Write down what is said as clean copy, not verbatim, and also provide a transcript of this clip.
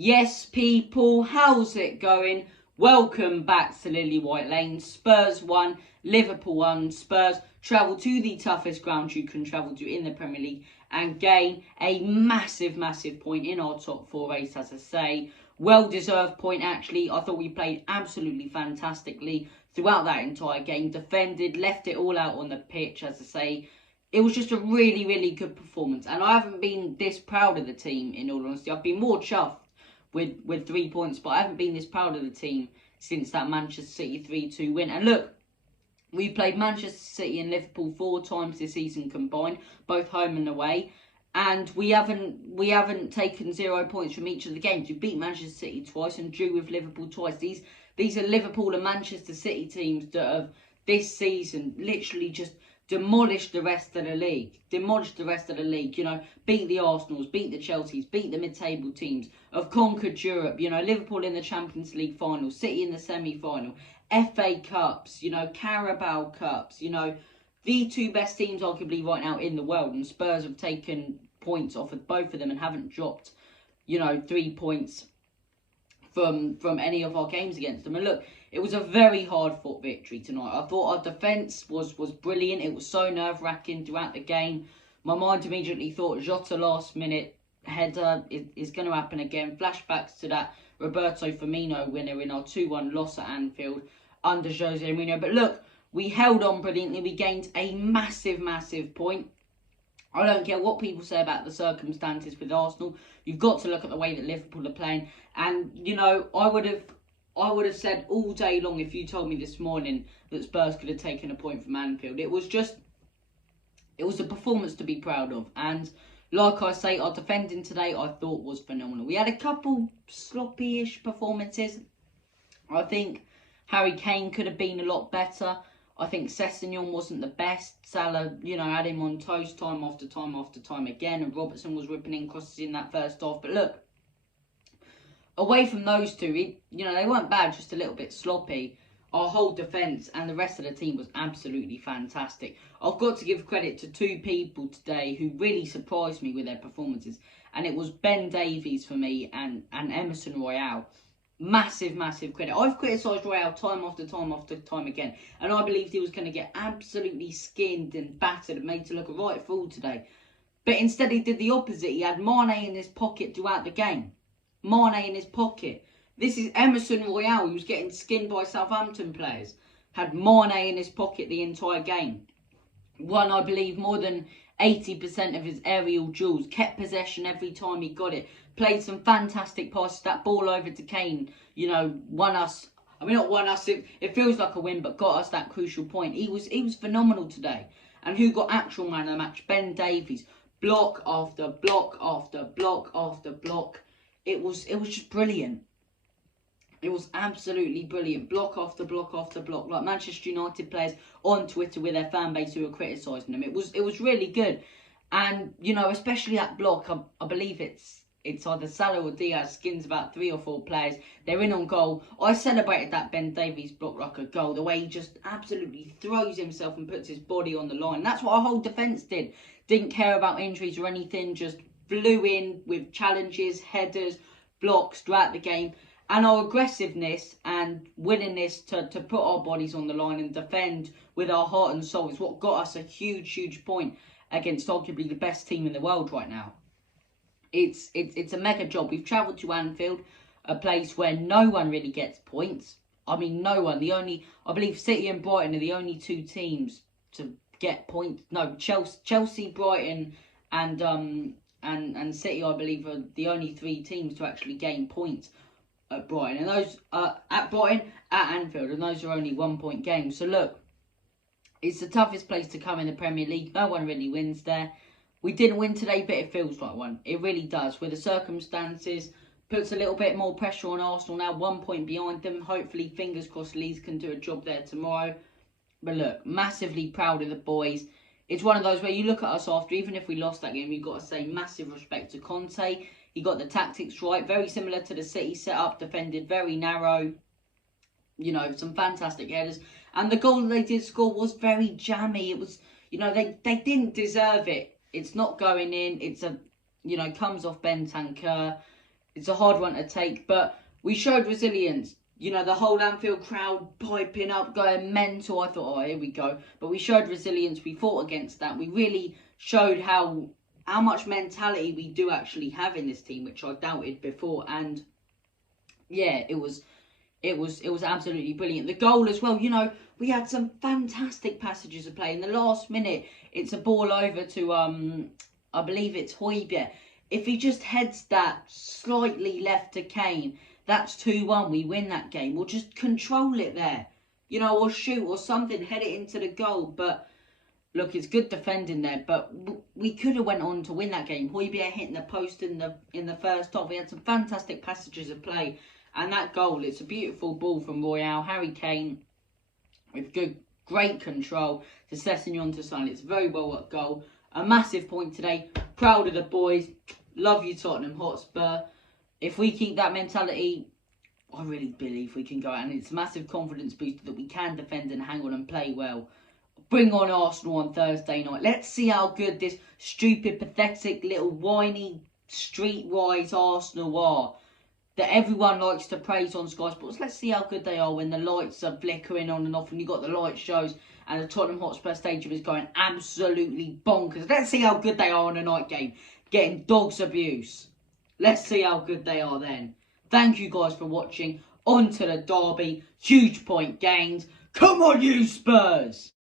Yes, people, how's it going? Welcome back to Lilywhite Lane. Spurs won, Liverpool won. Spurs travel to the toughest ground you can travel to in the Premier League and gain a massive point in our top four race, as I say. Well-deserved point, actually. I thought we played absolutely fantastically throughout that entire game. Defended, left it all out on the pitch, as I say. It was just a really good performance. And I haven't been this proud of the team, in all honesty. I've been more chuffed with 3 points, but I haven't been this proud of the team since that Manchester City 3-2 win. And look, we've played Manchester City and Liverpool 4 times this season combined, both home and away, and we haven't taken 0 points from each of the games. We beat Manchester City twice and drew with Liverpool twice. These are Liverpool and Manchester City teams that have this season literally just demolished the rest of the league. You know, beat the Arsenals, beat the Chelseas, beat the mid-table teams, have conquered Europe. You know, Liverpool in the Champions League final, City in the semi-final, FA Cups, you know, Carabao Cups, you know, the 2 best teams arguably right now in the world, and Spurs have taken points off of both of them and haven't dropped, you know, 3 points from any of our games against them. And look, it was a very hard-fought victory tonight. I thought our defence was brilliant. It was so nerve-wracking throughout the game. My mind immediately thought Jota last-minute header is going to happen again. Flashbacks to that Roberto Firmino winner in our 2-1 loss at Anfield under Jose Mourinho. But look, we held on brilliantly. We gained a massive point. I don't care what people say about the circumstances with Arsenal. You've got to look at the way that Liverpool are playing. And, you know, I would have said all day long if you told me this morning that Spurs could have taken a point from Anfield. It was a performance to be proud of. And like I say, our defending today I thought was phenomenal. We had a couple sloppy-ish performances. I think Harry Kane could have been a lot better. I think Sessegnon wasn't the best. Salah, you know, had him on toast time after time again. And Robertson was ripping in crosses in that first half. But look, away from those two, you know, they weren't bad, just a little bit sloppy. Our whole defence and the rest of the team was absolutely fantastic. I've got to give credit to 2 people today who really surprised me with their performances. And it was Ben Davies for me and Emerson Royal. Massive credit. I've criticised Royal time after time again. And I believed he was going to get absolutely skinned and battered and made to look a right fool today. But instead he did the opposite. He had Mane in his pocket throughout the game. Mane in his pocket. This is Emerson Royal, who was getting skinned by Southampton players. Had Mane in his pocket the entire game. Won, I believe, more than 80% of his aerial duels. Kept possession every time he got it. Played some fantastic passes. That ball over to Kane, you know, won us. I mean, not won us. It feels like a win, but got us that crucial point. He was phenomenal today. And who got actual man of the match? Ben Davies. Block after block after block after block. It was just brilliant. It was absolutely brilliant. Block after block after block. Like Manchester United players on Twitter with their fan base who were criticising them. It was really good. And, you know, especially that block, I believe it's either Salah or Diaz skins about 3 or 4 players. They're in on goal. I celebrated that Ben Davies block like a goal. The way he just absolutely throws himself and puts his body on the line. That's what our whole defence did. Didn't care about injuries or anything. Just flew in with challenges, headers, blocks throughout the game. And our aggressiveness and willingness to put our bodies on the line and defend with our heart and soul is what got us a huge point against arguably the best team in the world right now. It's a mega job. We've travelled to Anfield, a place where no one really gets points. I mean, no one. I believe City and Brighton are the only 2 teams to get points. No, Chelsea, Brighton, and City, I believe, are the only 3 teams to actually gain points at Brighton. And those at Brighton, at Anfield, and those are only 1-point games. So look, it's the toughest place to come in the Premier League. No one really wins there. We didn't win today, but it feels like one. It really does. With the circumstances, puts a little bit more pressure on Arsenal now. 1 point behind them. Hopefully, fingers crossed, Leeds can do a job there tomorrow. But look, massively proud of the boys. It's one of those where you look at us after, even if we lost that game, you've got to say massive respect to Conte. He got the tactics right. Very similar to the City setup. Defended very narrow. You know, some fantastic headers. And the goal that they did score was very jammy. It was, you know, they didn't deserve it. It's not going in. It's a, you know, comes off Bentancur. It's a hard one to take, but we showed resilience. You know, the whole Anfield crowd piping up, going mental. I thought, oh, here we go. But we showed resilience. We fought against that. We really showed how much mentality we do actually have in this team, which I doubted before. And yeah, it was absolutely brilliant. The goal as well, you know, we had some fantastic passages of play. In the last minute, it's a ball over to, I believe it's Højbjerg. If he just heads that slightly left to Kane, that's 2-1. We win that game. We'll just control it there. You know, or shoot or something, head it into the goal. But look, it's good defending there. But we could have went on to win that game. Højbjerg hitting the post in the first half. We had some fantastic passages of play. And that goal, it's a beautiful ball from Royale. Harry Kane with great control to Sessegnon to Son. It's a very well worked goal. A massive point today. Proud of the boys. Love you, Tottenham Hotspur. If we keep that mentality, I really believe we can go out. And it's a massive confidence booster that we can defend and hang on and play well. Bring on Arsenal on Thursday night. Let's see how good this stupid, pathetic, little whiny, streetwise Arsenal are. That everyone likes to praise on Sky Sports. Let's see how good they are when the lights are flickering on and off and you've got the light shows and the Tottenham Hotspur Stadium is going absolutely bonkers. Let's see how good they are in a night game, getting dogs abuse. Let's see how good they are then. Thank you guys for watching. On to the derby. Huge point gained. Come on, you Spurs!